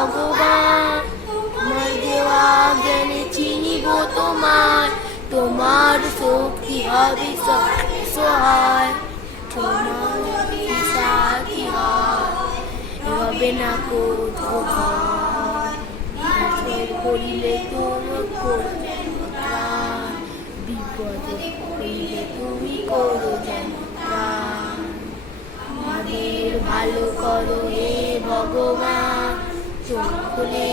ভগবান, তোমার দেওয়া জ্ঞানে চিনিব তোমায়, তোমার শক্তি হবে সহায়, তোমার সাথী হয়, হবে না কোথাও ভয়, করিলে তোমার করবে প্রাণ, বিপদে পড়িলে তুমি করো যেন প্রাণ। আমাদের ভালো করো হে ভগবান, চোখ খুলে